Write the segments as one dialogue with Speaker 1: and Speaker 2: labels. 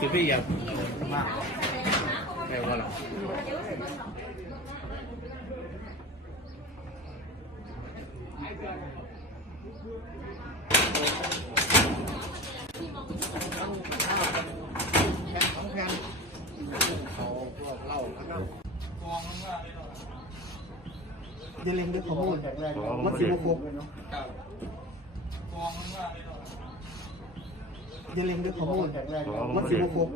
Speaker 1: สิบปีอย่างมากแปลว่าอะไร
Speaker 2: ของแพนเขาพวกเหล้านะครับเดลิงด้วยข้อมูลวัดสิบหกเดลิงด้วยข้อมูลวัดสิบหก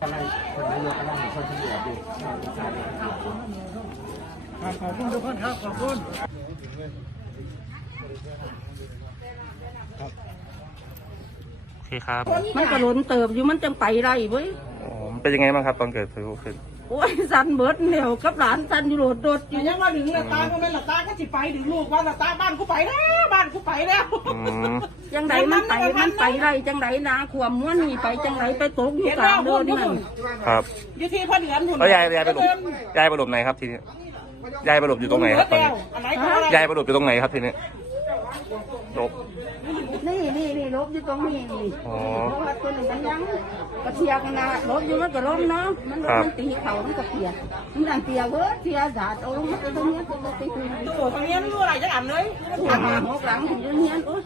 Speaker 2: อะไรคนนายกกำลังคนเฉลี่ยอยู่
Speaker 3: ขอบคุณทุกคนครับ ขอบคุณ
Speaker 4: โอ เคครับ
Speaker 5: มันก็หล้นเติบอยู่มันจังไปได้เว้ย
Speaker 4: อ๋อมันเป็นยังไงบ้างครับ ตอนเกิดพายุขึ้น
Speaker 5: โอ้ยสันเบิดเหนียวกับหลานสันอยู่โหลดโดดอยู่
Speaker 3: ยังว่าดึงละตาก็ไม่ละตาก็สิไปดึงลูกว่าละตาบ้านกูไปแล้วบ้านกูไปแล้ว
Speaker 4: อืม
Speaker 5: จังไดมันไปมันไปได้จังไดนาขวมม้วนนี่ไปจังไดไปตกอยู่
Speaker 3: เห็น
Speaker 5: ก
Speaker 3: แล้
Speaker 5: ลาง
Speaker 3: ว
Speaker 5: เดิ
Speaker 3: พุ่
Speaker 5: น
Speaker 3: น
Speaker 5: นั่น
Speaker 4: ครับ
Speaker 3: อยู่ที่พ่อเหนือนหุ่น
Speaker 4: แล้วยายยายไปหลบยายไปหลบไหนครับทีนี้ยายไปหลบอยู่ตรงไหนครับตอนนี้
Speaker 3: อันไหนก็อะไร
Speaker 4: ยายไปหลบอยู่ตรงไหนครับทีนี้หลบ
Speaker 5: นี่นี่นี่ลบอยู่ตรงนี้นี่
Speaker 4: อ๋อ
Speaker 5: เพราะว่าตัวนี้มันยังกระเทียกันนะลบอยู่มันก็ล้มเนาะมันล้มมันตีเข่ามันก็เปียกมันดันเปียกเว้ยเปียกสาดเอาลงมาตรงนี้ตรงนี้ตรงนี้
Speaker 3: ตัวตรงนี้รู้อะไรจะอ่านเลย
Speaker 5: หัวหกหลังอยู่เนี้ยโอ้ย